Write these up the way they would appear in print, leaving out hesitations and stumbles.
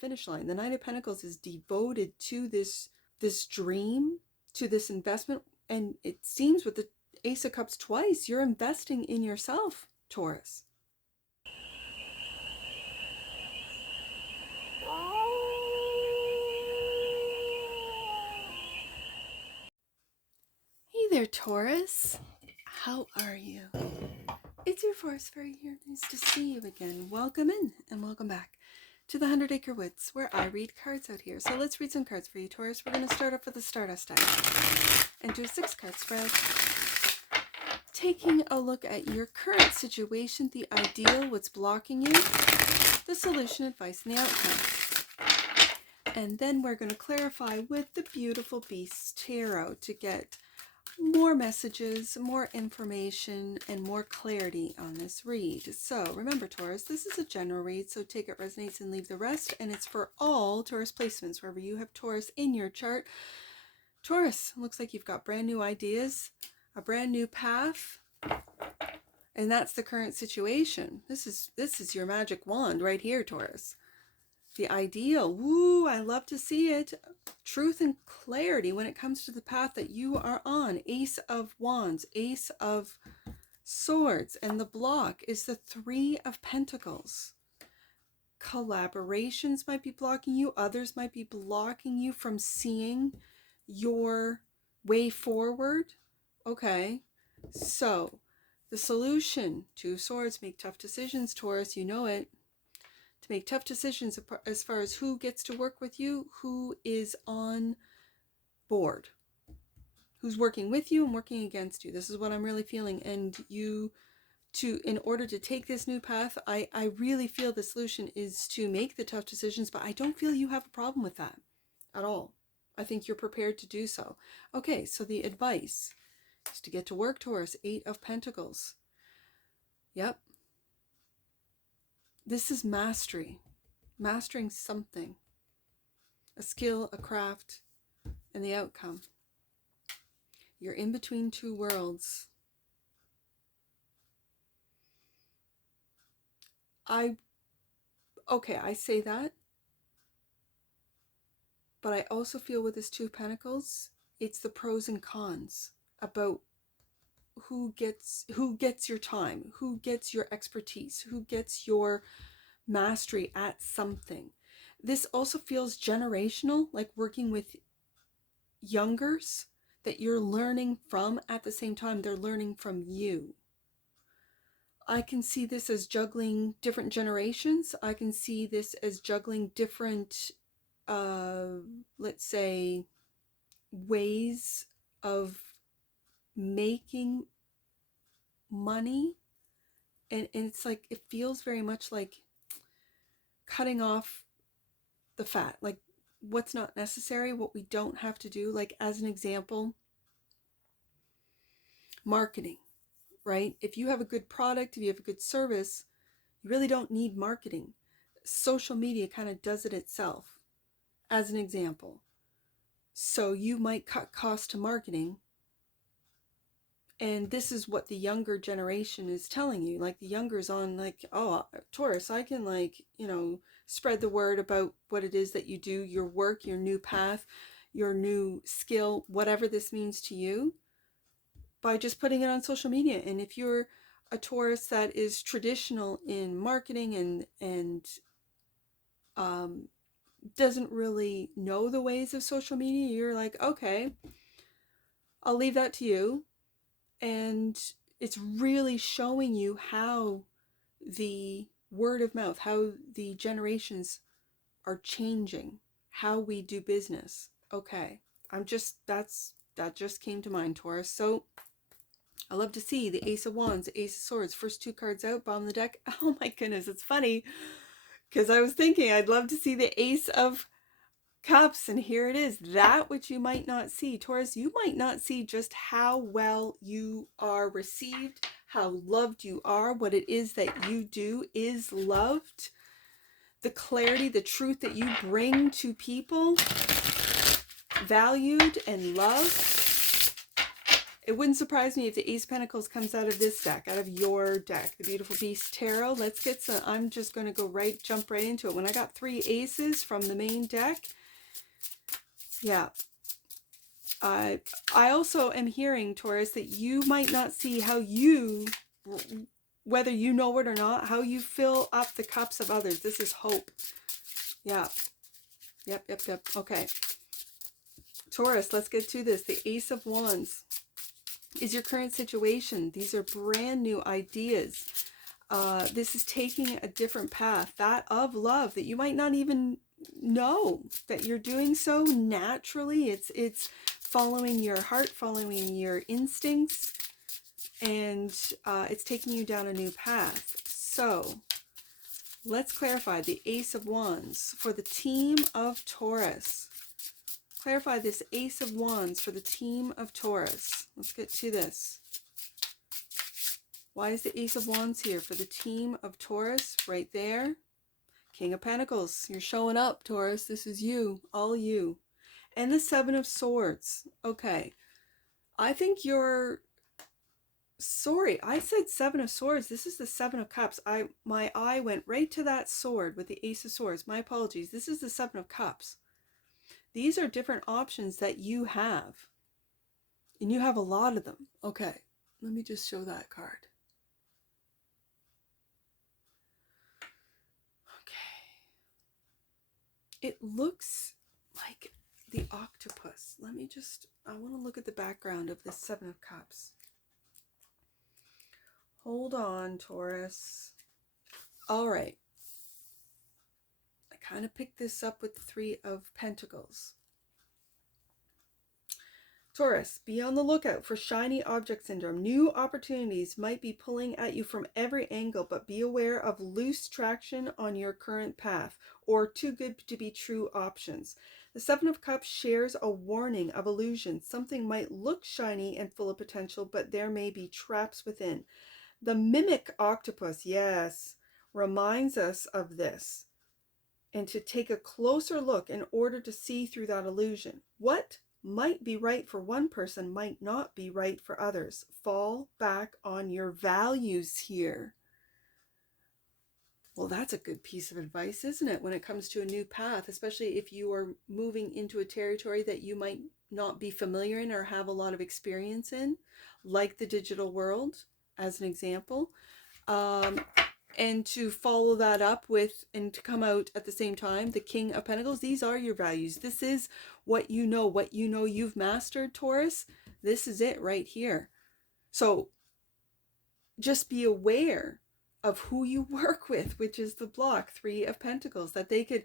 finish line. The Nine of Pentacles is devoted to this dream, to this investment. And it seems with the Ace of Cups twice, you're investing in yourself, Taurus. Hey there, Taurus. How are you? It's your Forest Fairy here. Nice to see you again. Welcome in and welcome back to the 100 Acre Woods, where I read cards out here. So let's read some cards for you, Taurus. We're going to start off with the Stardust deck and do a 6-card spread. Taking a look at your current situation, the ideal, what's blocking you, the solution, advice, and the outcome. And then we're going to clarify with the beautiful Beast Tarot to get more messages, more information, and more clarity on this read. So remember, Taurus, this is a general read, so take it resonates and leave the rest. And it's for all Taurus placements, wherever you have Taurus in your chart. Taurus, looks like you've got brand new ideas, a brand new path, and that's the current situation. This is your magic wand right here, Taurus. The ideal. Woo, I love to see it. Truth and clarity when it comes to the path that you are on. Ace of Wands, Ace of Swords, and the block is the Three of Pentacles. Collaborations might be blocking you. Others might be blocking you from seeing your way forward. Okay, so the solution, Two of Swords, make tough decisions, Taurus, you know it. To make tough decisions as far as who gets to work with you, who is on board, who's working with you and working against you. This is what I'm really feeling. And in order to take this new path, I really feel the solution is to make the tough decisions, but I don't feel you have a problem with that at all. I think you're prepared to do so. Okay, so the advice is to get to work, Taurus. Eight of Pentacles. Yep. This is mastery, mastering something, a skill, a craft, and the outcome. You're in between two worlds. I say that, but I also feel with this Two of Pentacles, it's the pros and cons about who gets your time, who gets your expertise, who gets your mastery at something. This also feels generational, like working with youngers that you're learning from at the same time they're learning from you. I can see this as juggling different generations. I can see this as juggling different, let's say, ways of making money, and it's like, it feels very much like cutting off the fat, like what's not necessary, what we don't have to do. Like, as an example, marketing, right? If you have a good product, if you have a good service, you really don't need marketing. Social media kind of does it itself, as an example. So you might cut costs to marketing. And this is what the younger generation is telling you. Like, the younger's on like, oh, Taurus, I can, like, spread the word about what it is that you do, your work, your new path, your new skill, whatever this means to you, by just putting it on social media. And if you're a Taurus that is traditional in marketing and doesn't really know the ways of social media, you're like, okay, I'll leave that to you. And it's really showing you how the word of mouth, how the generations are changing, how we do business. Okay, that just came to mind, Taurus. So I love to see the Ace of Wands, the Ace of Swords, first two cards out, bottom of the deck. Oh my goodness, it's funny because I was thinking I'd love to see the Ace of Cups, and here it is. That which you might not see, Taurus, you might not see just how well you are received, how loved you are, what it is that you do is loved, the clarity, the truth that you bring to people, valued and loved. It wouldn't surprise me if the Ace of Pentacles comes out of this deck, out of your deck, the Beautiful Beast Tarot. Let's get some, I'm just going to jump right into it. When I got 3 aces from the main deck, yeah. I also am hearing, Taurus, that you might not see how you, whether you know it or not, how you fill up the cups of others. This is hope. Yeah. Yep. Okay. Taurus, let's get to this. The Ace of Wands is your current situation. These are brand new ideas. This is taking a different path, that of love, that you might not even know that you're doing so naturally. It's following your heart, following your instincts, and it's taking you down a new path. So let's clarify the Ace of Wands for the team of Taurus. Clarify this Ace of Wands for the team of Taurus. Let's get to this. Why is the Ace of Wands here for the team of Taurus? Right there. King of Pentacles. You're showing up, Taurus. This is you. All you. And the Seven of Swords. Okay. I think you're... Sorry, I said Seven of Swords. This is the Seven of Cups. My eye went right to that sword with the Ace of Swords. My apologies. This is the Seven of Cups. These are different options that you have. And you have a lot of them. Okay. Let me just show that card. It looks like the octopus. I want to look at the background of the Seven of Cups. Hold on, Taurus. All right. I kind of picked this up with the Three of Pentacles. Taurus, be on the lookout for shiny object syndrome. New opportunities might be pulling at you from every angle, but be aware of loose traction on your current path or too good to be true options. The Seven of Cups shares a warning of illusion. Something might look shiny and full of potential, but there may be traps within. The mimic octopus, yes, reminds us of this, and to take a closer look in order to see through that illusion. What might be right for one person might not be right for others. Fall back on your values here. Well, that's a good piece of advice, isn't it, when it comes to a new path, especially if you are moving into a territory that you might not be familiar in or have a lot of experience in, like the digital world, as an example. And to follow that up with, and to come out at the same time, the King of Pentacles. These are your values. This is what you know you've mastered, Taurus. This is it right here. So just be aware of who you work with, which is the block, Three of Pentacles, that they could,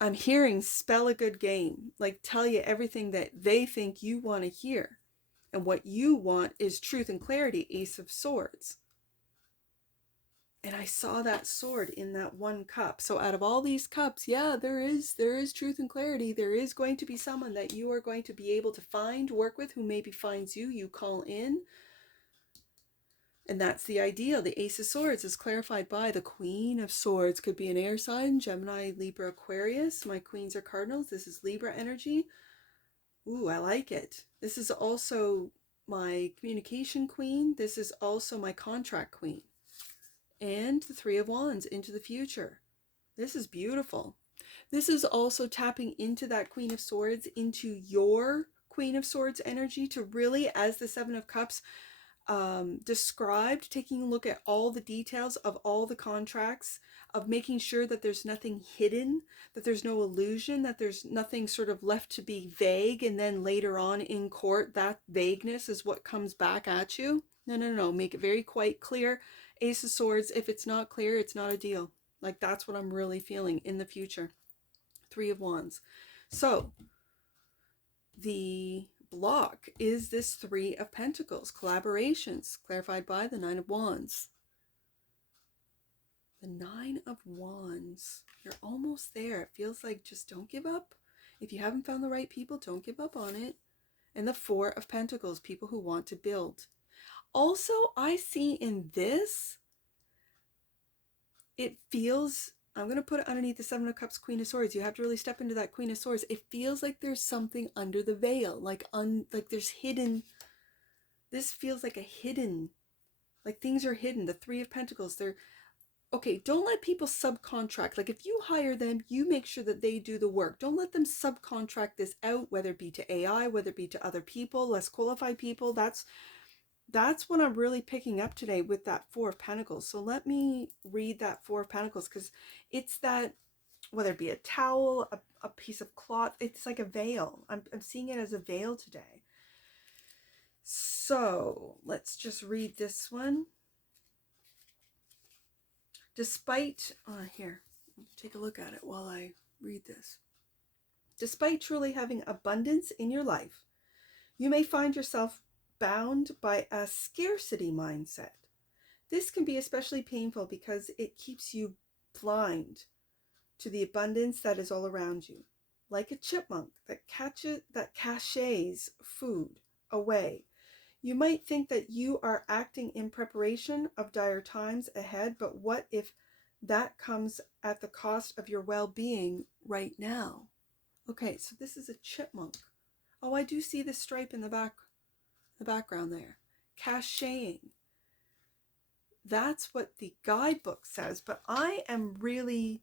I'm hearing spell a good game, like tell you everything that they think you want to hear. And what you want is truth and clarity, Ace of Swords. And I saw that sword in that one cup. So out of all these cups, yeah, there is truth and clarity. There is going to be someone that you are going to be able to find, work with, who maybe finds you, you call in. And that's the ideal. The Ace of Swords is clarified by the Queen of Swords. Could be an air sign, Gemini, Libra, Aquarius. My queens are cardinals. This is Libra energy. Ooh, I like it. This is also my communication queen. This is also my contract queen. And the Three of Wands into the future. This is beautiful. This is also tapping into that Queen of Swords, into your Queen of Swords energy, to really, as the Seven of Cups described, taking a look at all the details of all the contracts, of making sure that there's nothing hidden, that there's no illusion, that there's nothing sort of left to be vague, and then later on in court, that vagueness is what comes back at you. No. Make it very quite clear. Ace of Swords, if it's not clear, it's not a deal. Like, that's what I'm really feeling in the future. Three of Wands. So, the block is this Three of Pentacles. Collaborations, clarified by the Nine of Wands. The Nine of Wands. You're almost there. It feels like just don't give up. If you haven't found the right people, don't give up on it. And the Four of Pentacles, people who want to build. Also, I see in this, it feels I'm going to put it underneath the Seven of Cups, Queen of Swords. You have to really step into that Queen of Swords. It feels like there's something under the veil, like there's hidden. This feels like a hidden, like things are hidden. The Three of Pentacles, they're, okay, don't let people subcontract. Like if you hire them, you make sure that they do the work. Don't let them subcontract this out, whether it be to AI, whether it be to other people, less qualified people. That's what I'm really picking up today with that Four of Pentacles. So let me read that Four of Pentacles, because it's that, whether it be a towel, a piece of cloth, it's like a veil. I'm seeing it as a veil today. So let's just read this one. Despite, here, take a look at it while I read this. Despite truly having abundance in your life, you may find yourself bound by a scarcity mindset. This can be especially painful because it keeps you blind to the abundance that is all around you. Like a chipmunk that caches food away. You might think that you are acting in preparation of dire times ahead, but what if that comes at the cost of your well-being right now? Okay, so this is a chipmunk. Oh, I do see the stripe in the background there. Caching. That's what the guidebook says, but I am really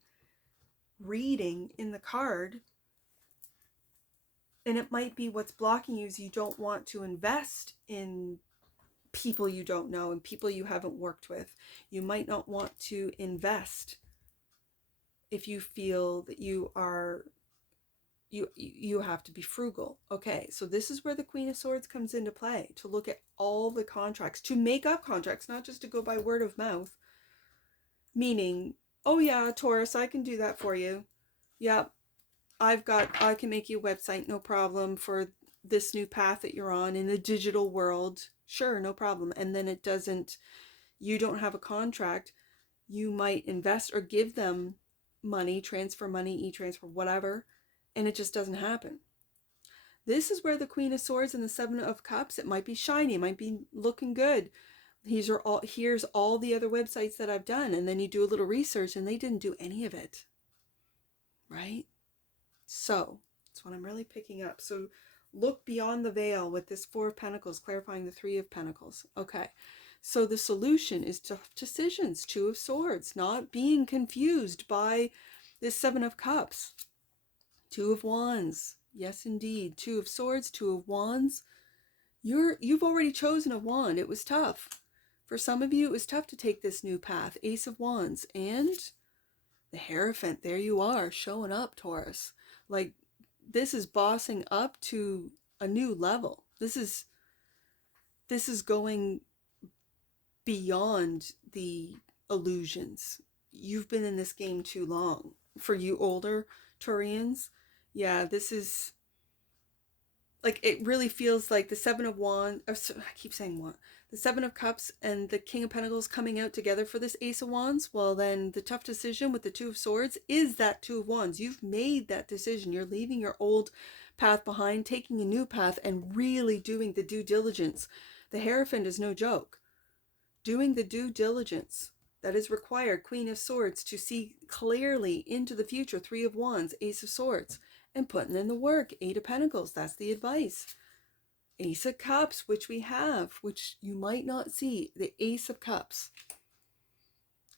reading in the card, and it might be what's blocking you is you don't want to invest in people you don't know and people you haven't worked with. You might not want to invest if you feel that you have to be frugal. Okay, so this is where the Queen of Swords comes into play, to look at all the contracts, to make up contracts, not just to go by word of mouth. Meaning, oh yeah, Taurus, I can do that for you. Yep, I can make you a website, no problem, for this new path that you're on in the digital world. Sure, no problem. And then you don't have a contract. You might invest or give them money, transfer money, e-transfer, whatever, and it just doesn't happen. This is where the Queen of Swords and the Seven of Cups, it might be shiny, it might be looking good. Here's all the other websites that I've done, and then you do a little research and they didn't do any of it. Right? So that's what I'm really picking up. So look beyond the veil with this Four of Pentacles, clarifying the Three of Pentacles. Okay. So the solution is tough decisions, Two of Swords, not being confused by this Seven of Cups. Two of Wands. Yes, indeed. Two of Swords, Two of Wands. You've already chosen a wand. It was tough. For some of you, it was tough to take this new path. Ace of Wands and the Hierophant. There you are, showing up, Taurus. Like, this is bossing up to a new level. This is going beyond the illusions. You've been in this game too long. For you older Taurians, yeah, this is like, it really feels like the Seven of Wands, I keep saying what, the Seven of Cups and the King of Pentacles coming out together for this Ace of Wands. Well, then the tough decision with the Two of Swords is that Two of Wands. You've made that decision. You're leaving your old path behind, taking a new path, and really doing the due diligence. The Hierophant is no joke. Doing the due diligence that is required, Queen of Swords, to see clearly into the future, Three of Wands, Ace of Swords, and putting in the work, Eight of Pentacles. That's the advice. Ace of Cups, which we have, which you might not see, the Ace of Cups.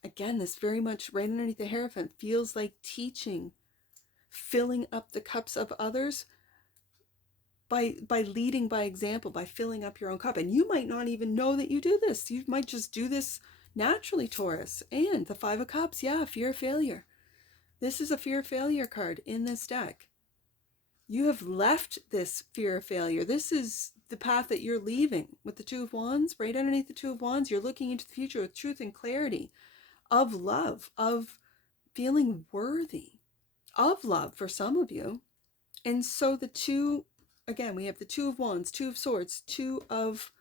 Again, this very much right underneath the Hierophant feels like teaching, filling up the cups of others by leading by example, by filling up your own cup. And you might not even know that you do this. You might just do this naturally, Taurus. And the Five of Cups, yeah, fear of failure. This is a fear of failure card in this deck. You have left this fear of failure. This is the path that you're leaving with the Two of Wands. Right underneath the Two of Wands, you're looking into the future with truth and clarity, of love, of feeling worthy of love for some of you. And so the two, again, we have the Two of Wands, Two of Swords, Two of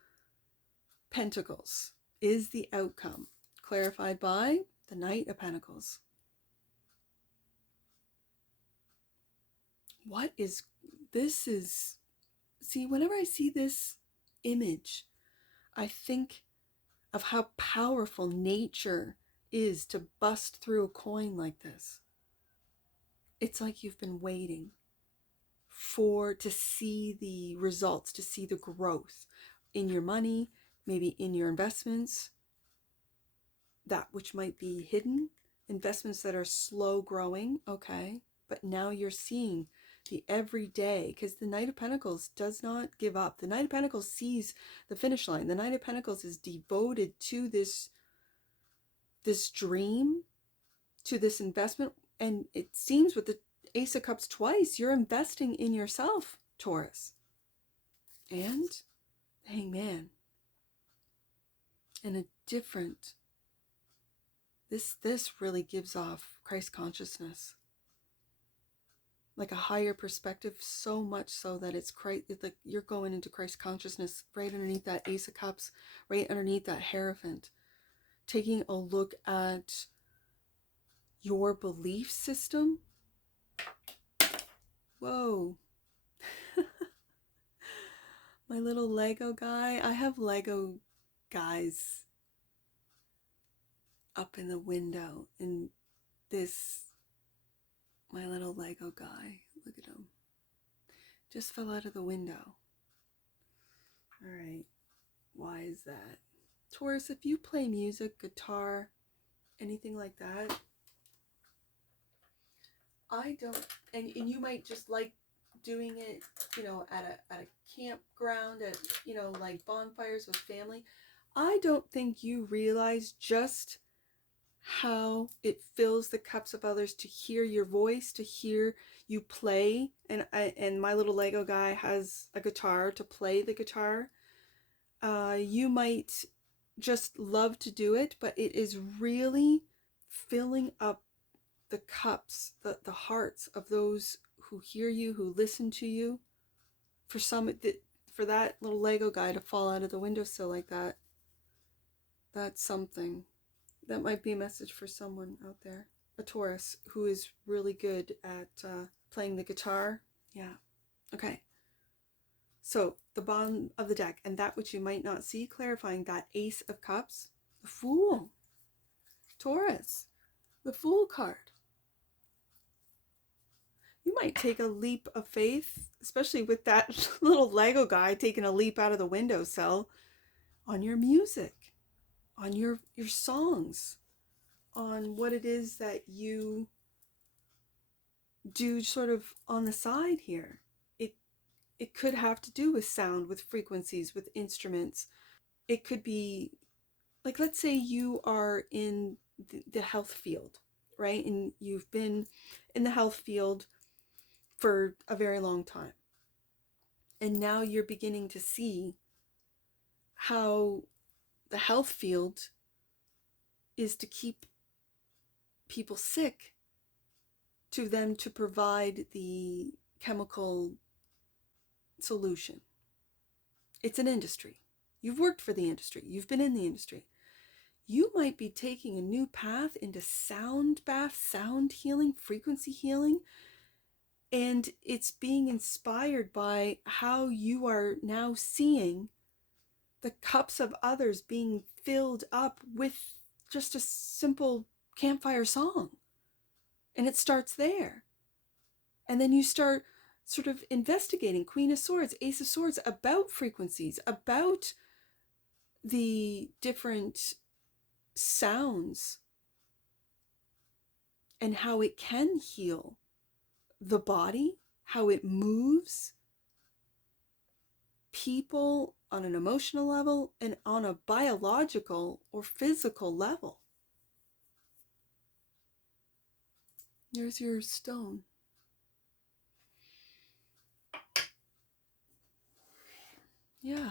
Pentacles is the outcome, clarified by the Knight of Pentacles. See, whenever I see this image, I think of how powerful nature is to bust through a coin like this. It's like you've been waiting to see the results, to see the growth in your money, maybe in your investments, that which might be hidden, investments that are slow growing, okay? But now you're seeing the everyday, because the Knight of Pentacles does not give up. The Knight of Pentacles sees the finish line. The Knight of Pentacles is devoted to this dream, to this investment. And it seems with the Ace of Cups twice, you're investing in yourself, Taurus. And Hangman. And a different, this really gives off Christ consciousness. Like a higher perspective, so much so that it's like you're going into Christ consciousness right underneath that Ace of Cups, right underneath that Hierophant. Taking a look at your belief system. Whoa. My little Lego guy. I have Lego guys up in the window, and my little Lego guy, look at him, just fell out of the window. All right, why is that? Taurus, if you play music, guitar, anything like that, I don't, and you might just like doing it, at a campground, at, like bonfires with family. I don't think you realize just how it fills the cups of others to hear your voice, to hear you play. And my little Lego guy has a guitar, to play the guitar. You might just love to do it, but it is really filling up the cups, the hearts of those who hear you, who listen to you. For that little Lego guy to fall out of the windowsill like that, that's something. That might be a message for someone out there. A Taurus who is really good at playing the guitar. Yeah. Okay. So the bottom of the deck, and that which you might not see, clarifying that Ace of Cups, the Fool. Taurus, the Fool card. You might take a leap of faith, especially with that little Lego guy taking a leap out of the windowsill, on your music, on your songs, on what it is that you do sort of on the side here. It could have to do with sound, with frequencies, with instruments. It could be, like, let's say you are in the health field, right? And you've been in the health field for a very long time. And now you're beginning to see how the health field is to keep people sick, to them to provide the chemical solution. It's an industry. You've worked for the industry. You've been in the industry. You might be taking a new path into sound bath, sound healing, frequency healing, and it's being inspired by how you are now seeing the cups of others being filled up with just a simple campfire song. And it starts there. And then you start sort of investigating, Queen of Swords, Ace of Swords, about frequencies, about the different sounds and how it can heal the body, how it moves people on an emotional level and on a biological or physical level. There's your stone. Yeah.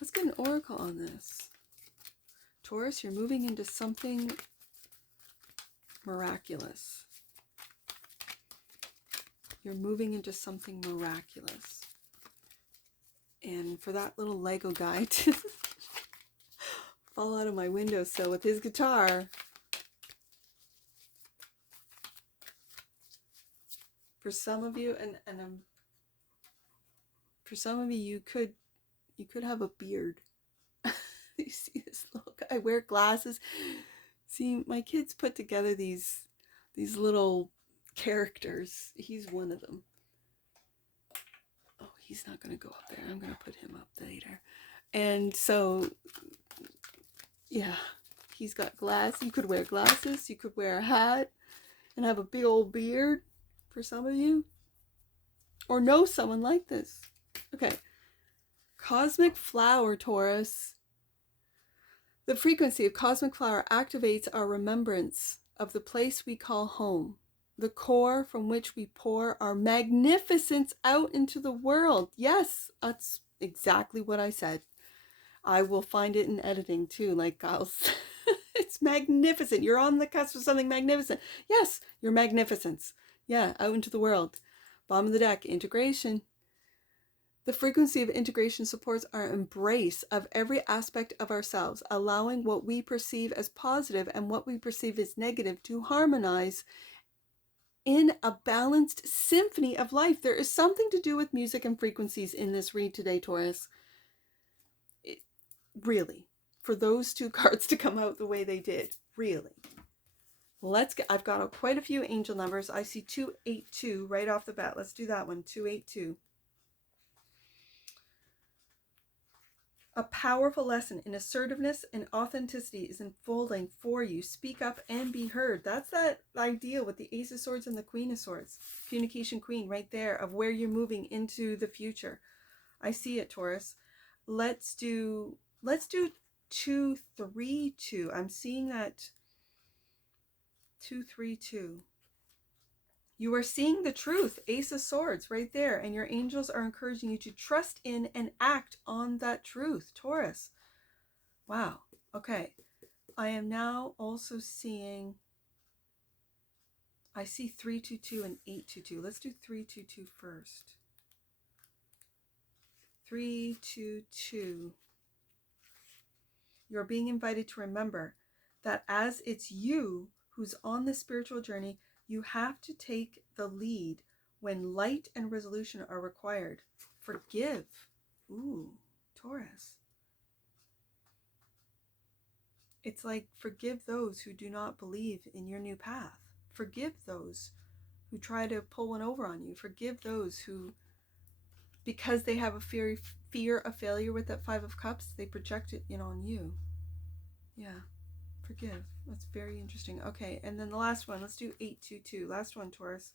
Let's get an oracle on this. Taurus, you're moving into something miraculous. You're moving into something miraculous. And for that little Lego guy to fall out of my windowsill with his guitar, for some of you, for some of you, you could have a beard. You see this little guy wear glasses. See, my kids put together these little characters. He's one of them. Oh, he's not going to go up there. I'm going to put him up later. And so, yeah, he's got glasses. You could wear glasses. You could wear a hat and have a big old beard for some of you. Or know someone like this. Okay. Cosmic flower, Taurus. The frequency of cosmic flower activates our remembrance of the place we call home, the core from which we pour our magnificence out into the world. Yes, that's exactly what I said. I will find it in editing too, like Kyle's. It's magnificent. You're on the cusp of something magnificent. Yes, your magnificence. Yeah, out into the world. Bottom of the deck, integration. The frequency of integration supports our embrace of every aspect of ourselves, allowing what we perceive as positive and what we perceive as negative to harmonize in a balanced symphony of life. There is something to do with music and frequencies in this read today, Taurus. Really, for those two cards to come out the way they did, really. I've got quite a few angel numbers. I see 282 right off the bat. Let's do that one, 282. A powerful lesson in assertiveness and authenticity is unfolding for you. Speak up and be heard. That's that idea with the Ace of Swords and the Queen of Swords. Communication Queen right there of where you're moving into the future. I see it, Taurus. Let's do 232. I'm seeing that 232. You are seeing the truth, Ace of Swords right there, and your angels are encouraging you to trust in and act on that truth, Taurus. Wow. Okay. I am now also seeing, I see 322 and 822. Let's do 322 first. 322. You're being invited to remember that as it's you who's on the spiritual journey, you have to take the lead when light and resolution are required. Forgive. Ooh, Taurus. It's like forgive those who do not believe in your new path. Forgive those who try to pull one over on you. Forgive those who, because they have a fear of failure with that Five of Cups, they project it in on you. Yeah. Forgive. That's very interesting. Okay, and then the last one. Let's do 822. Last one, Taurus.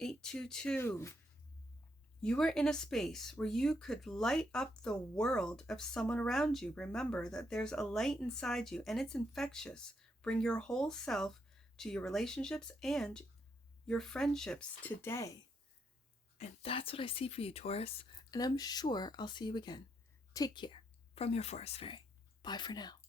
822. You are in a space where you could light up the world of someone around you. Remember that there's a light inside you and it's infectious. Bring your whole self to your relationships and your friendships today. And that's what I see for you, Taurus. And I'm sure I'll see you again. Take care. From your Forest Fairy. Bye for now.